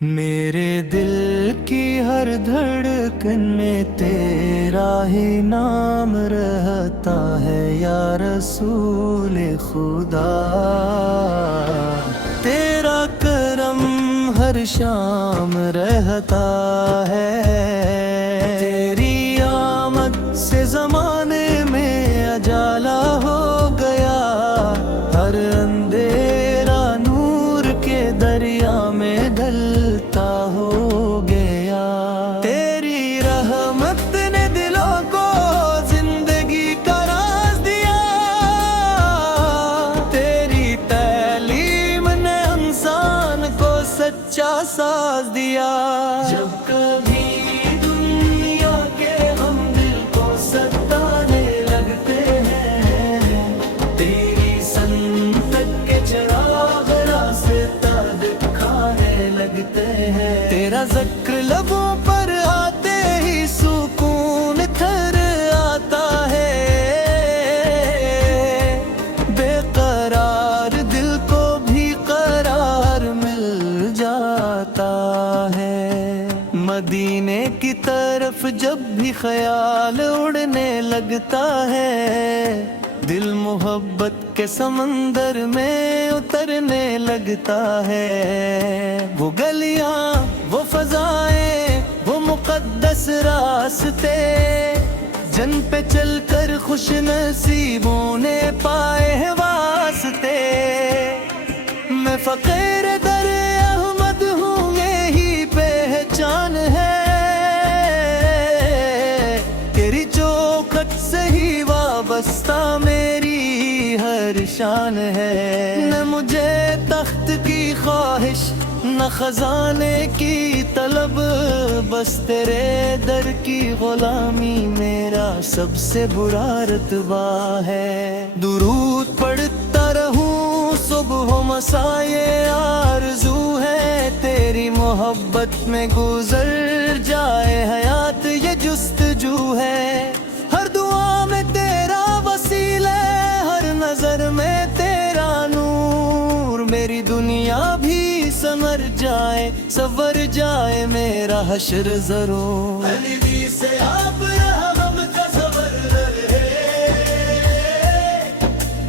میرے دل کی ہر دھڑکن میں تیرا ہی نام رہتا ہے یا رسول خدا۔ تیرا کرم ہر شام رہتا ہے، تیری آمد سے زمانے میں اجالا ہو گیا، ہر اندھیرا نور کے دریا میں ڈھلتا ہو گیا۔ تیری رحمت نے دلوں کو زندگی کا راز دیا، تیری تعلیم نے انسان کو سچا ساز دیا۔ جب کبھی دنیا کے ہم دل کو ستانے لگتے ہیں، تیری سنت کے چراغ راستہ دکھانے لگتے ہیں۔ تیرا ذکر لبوں پر آتے ہی سکون تھر آتا ہے، بے قرار دل کو بھی قرار مل جاتا ہے۔ مدینے کی طرف جب بھی خیال اڑنے لگتا ہے، دل محبت کے سمندر میں اترنے لگتا ہے۔ وہ گلیاں، وہ فضائیں، وہ مقدس راستے، جن پہ چل کر خوش نصیبوں نے پائے ہیں واسطے۔ میں فقیر در احمد ہوں، یہی پہچان ہے، تیری چوکھٹ سے ہی وابستہ میری ہر شان ہے۔ نہ مجھے تخت کی خواہش، نہ خزانے کی طلب، بس تیرے در کی غلامی میرا سب سے برا رتبہ ہے۔ درود پڑھتا رہوں صبح و مساء، یہ آرزو ہے، تیری محبت میں گزر جائے حیات، یہ جستجو ہے۔ ہر دعا میں تیرا وسیلہ، ہر نظر میں تیرا نور، میری دنیا بھی سنور جائے، سنور جائے میرا حشر ضرور۔ علی سے آپ رحم کا زبردر ہے،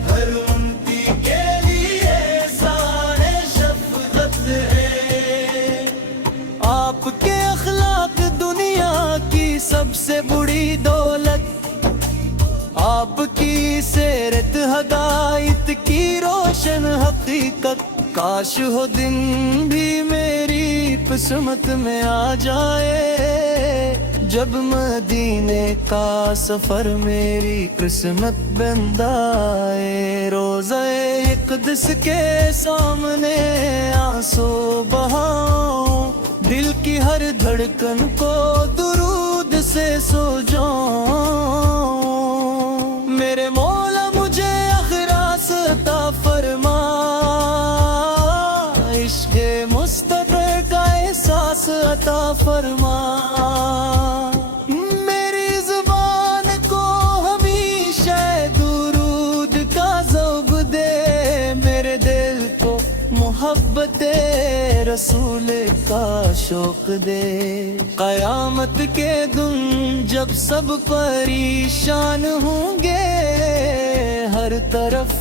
ہر امتی کے لیے سارے شفقت ہے۔ آپ کے اخلاق دنیا کی سب سے بڑی دولت، آپ کی سیرت ہدایت کی روشن حقیقت۔ کاش ہو دن بھی میری قسمت میں آ جائے، جب مدینے کا سفر میری قسمت بندائے۔ روضہ اقدس کے سامنے آنسو بہاؤں، دل کی ہر دھڑکن کو درود سے سو جاؤں۔ میرے مولا مجھے اخلاص عطا فرما، عشق مصطفی کا احساس عطا فرما۔ میری زبان کو ہمیشہ درود کا ذوق دے، میرے دل کو محبت رسول کا شوق دے۔ قیامت کے دن جب سب پریشان ہوں گے، ہر طرف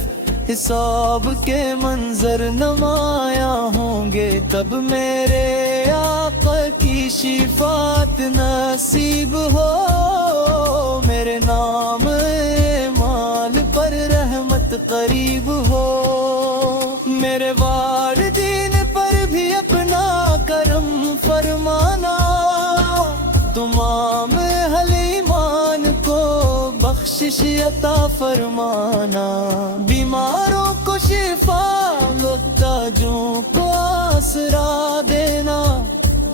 حساب کے منظر نمایاں ہوں گے، تب میرے آقا کی شفاعت نصیب ہو، میرے نام مال پر رحمت قریب ہو۔ میرے والدین پر بھی اپنا کرم فرمانا، تمام اہل ایمان کو بخشش عطا فرمانا۔ بیماروں کو شفا، محتاجوں کو آسرا دینا،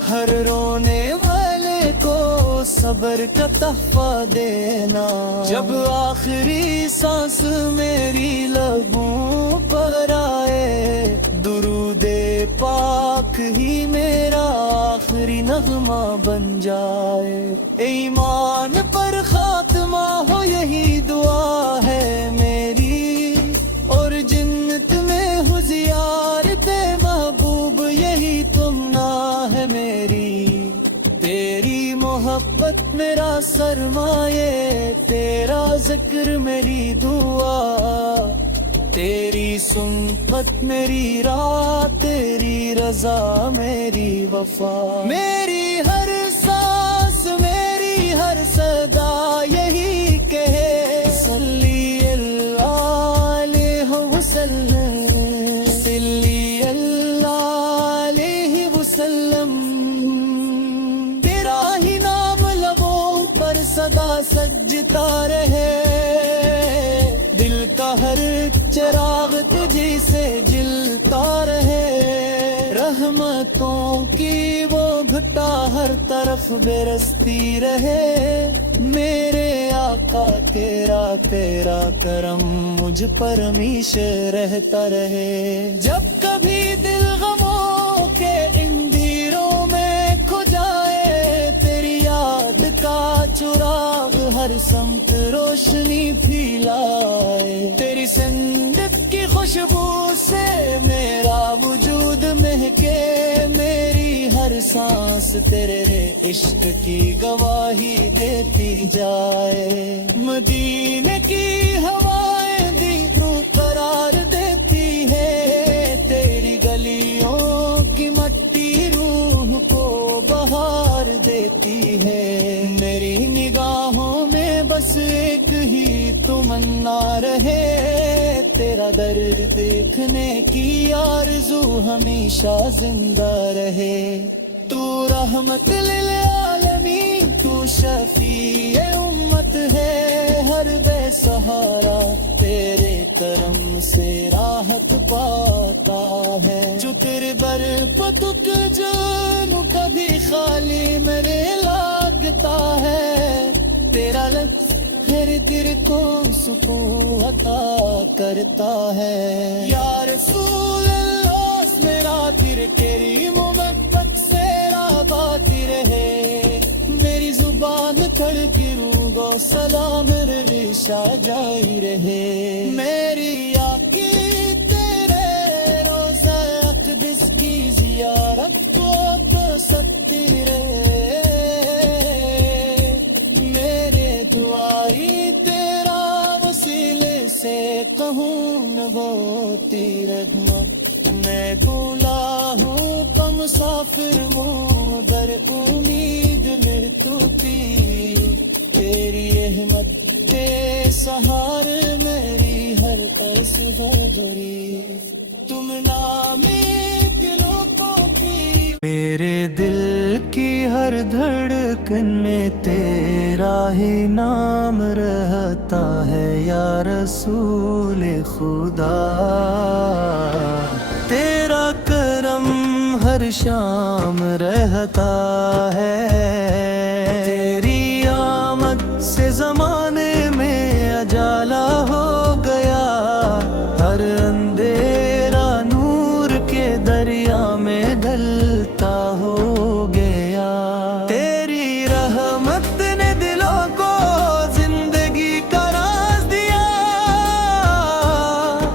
ہر رونے والے کو صبر کا تحفہ دینا۔ جب آخری سانس میری لبوں پر آئے، درود پاک ہی میرا آخری نغمہ بن جائے۔ ایمان پر خاتمہ ہو، یہی دعا ہے میری، اور جنت میں ہو زیارت محبوب، یہی تمنا محبت میرا سرمایہ، تیرا ذکر میری دعا، تیری سنت میری راہ، تیری رضا میری وفا، میری ہر سانس میری ہر صدا یہی کہے صلی اللہ علیہ وسلم، صلی اللہ علیہ وسلم، تیرا ہی نام لبوں پر صدا سجتا رہے، دل کا ہر چراغ تجھی سے جلتا رہے، رحمتوں کی وہ گھٹا ہر طرف برستی رہے، میرے آقا تیرا کرم مجھ پر ہمیشہ رہتا رہے، جب کبھی دل غموں کے اندھیروں میں کھو جائے، تیری یاد کا چراغ ہر سمت روشنی پھیلائے، تیری سنگت کی خوشبو سے میرا وجود مہکے، میری ہر سانس تیرے عشق کی گواہی دیتی جائے، مدینے کی ہوائیں دی تو قرار دیتی ہے، تیری گلیوں کی مٹی روح کو بہار دیتی ہے، میری نگاہوں میں بس ایک ہی تمنا رہے، تیرا درد دیکھنے کی آرزو ہمیشہ زندہ رہے، تو رحمت للعالمین، تو شفیع امت ہے، ہر بے سہارا تیرے کرم سے راحت پاتا ہے، جو تیرے در پہ دکھ جانو کبھی خالی میرے لگتا ہے، تیرا لطف پھر دل کو سکون عطا کرتا ہے، یا رسول اللہ میرا دل تیری محبت سے رابطی رہے، میری زبان کھڑکی روگو سلام ریشہ جاری رہے، میری آقی تیرے روزہ اقدس کی زیارت کو تو سکتی رہے، میرے دعائی تیرا وسیلے سے کہوں نبوتی رکھنا، میں گناہ ہوں کا مسافر ہوں، در امید مرتو کی، تیری احمد کے سہار میری ہر قرص بھری، تم نامی لوگوں کی، میرے دل کی ہر دھڑکن میں تیرا ہی نام رہتا ہے، یا رسول خدا، تیرا کرم ہر شام رہتا ہے، تیری آمد سے زمانے میں اجالا ہو گیا، ہر اندھیرا نور کے دریا میں ڈھلتا ہو گیا، تیری رحمت نے دلوں کو زندگی کا راز دیا،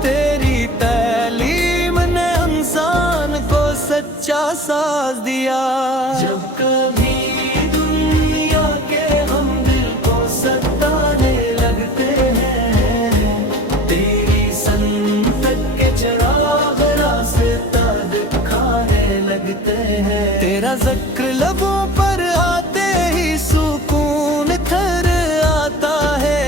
تیری تعلیم نے انسان کو سچا ساز دیا، جب کبھی دنیا کے ہم دل کو ستانے لگتے ہیں، تیری سنت کے چراغ راستہ دکھانے لگتے ہیں، تیرا ذکر لبوں پر آتے ہی سکون تھر آتا ہے،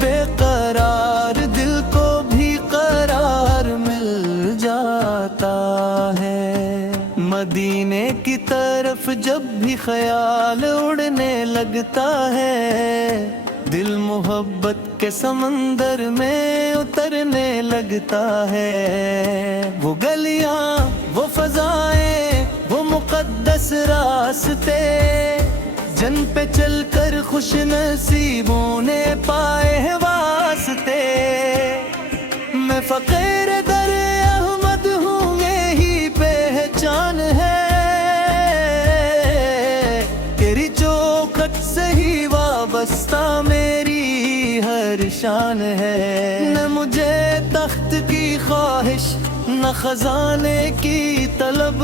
بے قرار دل کو بھی قرار مل جاتا ہے، مدینے کی طرف جب بھی خیال اڑنے لگتا ہے، دل محبت کے سمندر میں اترنے لگتا ہے، وہ گلیاں وہ فضائیں وہ مقدس راستے، جن پہ چل کر خوش نصیبوں نے پائے ہیں واسطے، میں فقیر در احمد ہوں یہی پہچان ہے، تیری چوکھٹ سے ہی وابستہ میری ہر شان ہے، نہ مجھے تخت کی خواہش نہ خزانے کی طلب،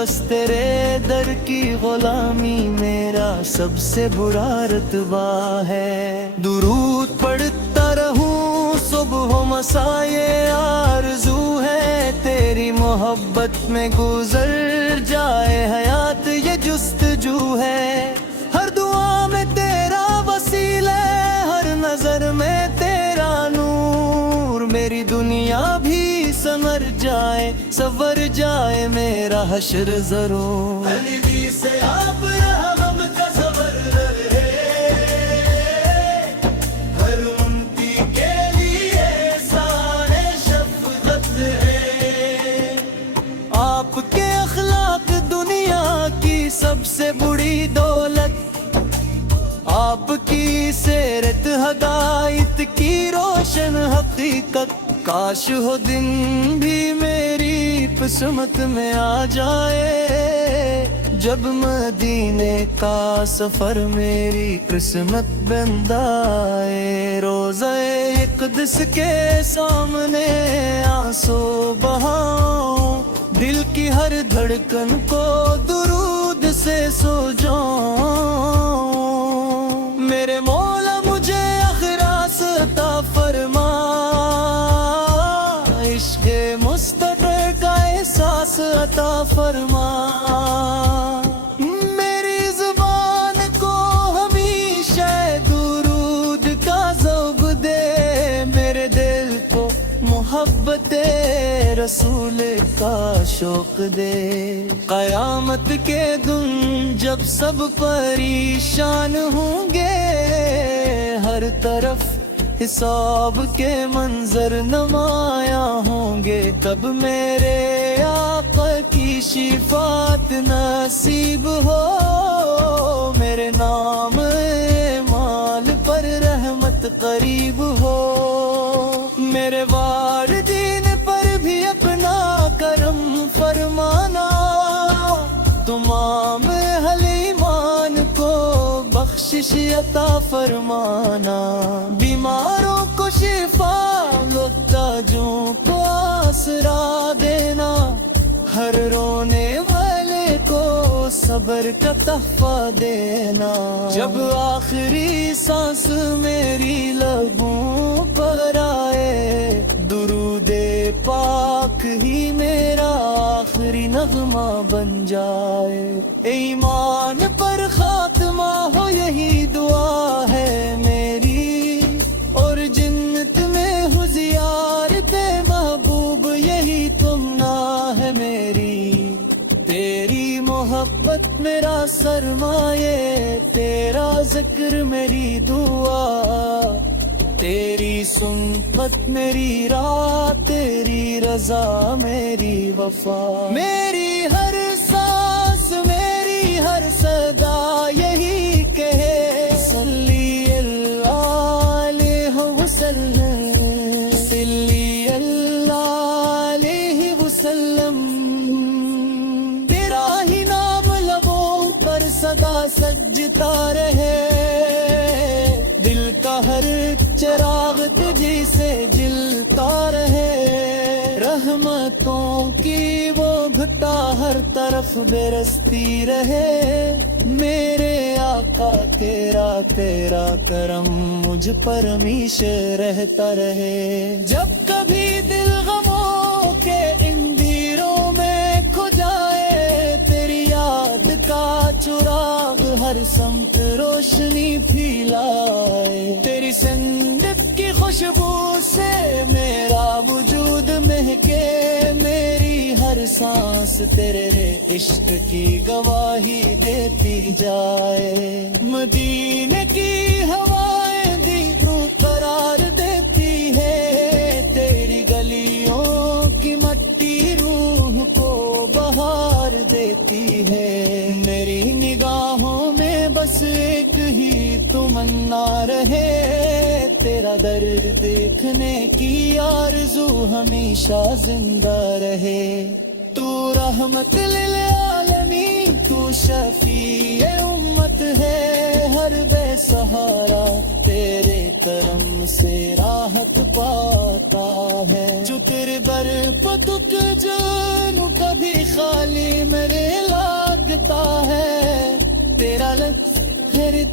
بس تیرے در کی غلامی میرا سب سے برا رتبہ ہے. درود پڑھتا رہوں صبح و مساء یہ آرزو ہے, تیری محبت میں گزر جائے حیات یہ جستجو ہے. ہر دعا میں تیرا وسیلہ ہے, ہر نظر میں تیرا نور, میری دنیا بھی سنور جائے سنور جائے میرا حشر ضرور. نبی سے آپ رحم کا صبر رہے, ہر امتی کے لیے سارے شفقت ہے. آپ کے اخلاق دنیا کی سب سے بڑی دولت, آپ کی سیرت ہدایت کی روشن حقیقت. کاش ہو دن بھی میری قسمت میں آ جائے, جب مدینے کا سفر میری قسمت بندائے. روضہ اقدس کے سامنے آنسو بہاؤں, دل کی ہر دھڑکن کو درود سے سو جاؤں. میرے مولا مجھے اخلاص عطا فرما, عشق مصطفی کا احساس عطا فرما. میری زبان کو ہمیشہ درود کا ذوق دے, میرے دل کو محبت رسول کا شوق دے. قیامت کے دن جب سب پریشان ہوں گے, ہر طرف حساب کے منظر نمایاں ہوں گے, تب میرے آقا کی شفاعت نصیب ہو. میرے نام مال پر رحمت قریب ہو, میرے والدین پر بھی اپنا کرم فرمانا. تمام اہل ایمان کو بخشش عطا فرمانا. بیماروں کو شفا, محتاجوں کو آسرا دینا, ہر رونے والے کو صبر کا تحفہ دینا. جب آخری سانس میری لبوں پر آئے, درود پاک ہی میرا آخری نغمہ بن جائے. ایمان پر خاتمہ ہو یہی دعا ہے میری, اور جنت میں ہو زیار پہ محبوب یہی تمنا ہے میری. تیری محبت میرا سرمایہ, تیرا ذکر میری دعا, تیری سنت میری راہ, تیری رضا میری وفا. میری ہر سانس میری ہر صدا یہی کہے, صلی اللہ علیہ وسلم, صلی اللہ علیہ وسلم. تیرا ہی نام لبوں پر صدا سجتا رہے, دل کا ہر چراغ تجھی سے جلتا رہے. رحمتوں کی وہ گھٹا ہر طرف برستی رہے, میرے آقا تیرا تیرا کرم مجھ پر ہمیشہ رہتا رہے. جب کبھی دل غموں کے اندھیروں میں کھو جائے, تیری یاد کا چراغ ہر سمت روشنی پھیلائے. تیری سنت کی خوشبو سے میرا وجود مہکے, میری ہر سانس تیرے عشق کی گواہی دیتی جائے. مدینے کی ہوائیں دی تو قرار دیتی ہے, تیری گلیوں کی مٹی روح کو بہار دیتی ہے. میری نگاہوں میں بس ایک ہی تمنا رہے, تیرا درد دیکھنے کی آرزو ہمیشہ زندہ رہے. تو رحمت للعالمین, تو شفیع امت ہے, ہر بے سہارا تیرے کرم سے راحت پاتا ہے. جو تیرے در پہ دکھ جانو کبھی خالی میرے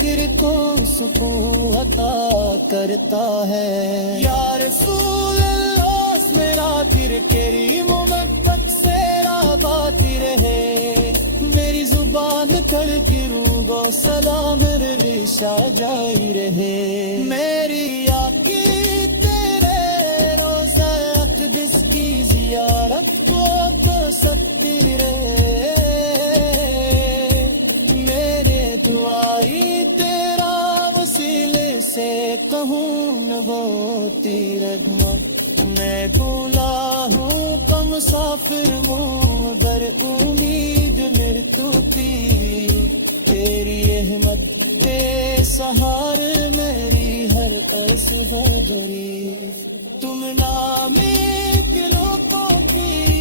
دل کو سکون عطا کرتا ہے. یا رسول اللہ میرا دل تیری محبت سے آبادی رہے. میری زبان کھڑکی روح و سلام ریشہ جاری رہے. میری آقی تیرے روزہ اقدس کی زیارت کو پسندی رہے. میرے دعائی تیرا وسیلے سے کہوں نہ وہ تیرگما. میں بولا ہوں کم مسافر ہوں در امید میرے تو تیری احمد کے سہار میری ہر پرس ہو جوری. تم نامی کے لوگوں کی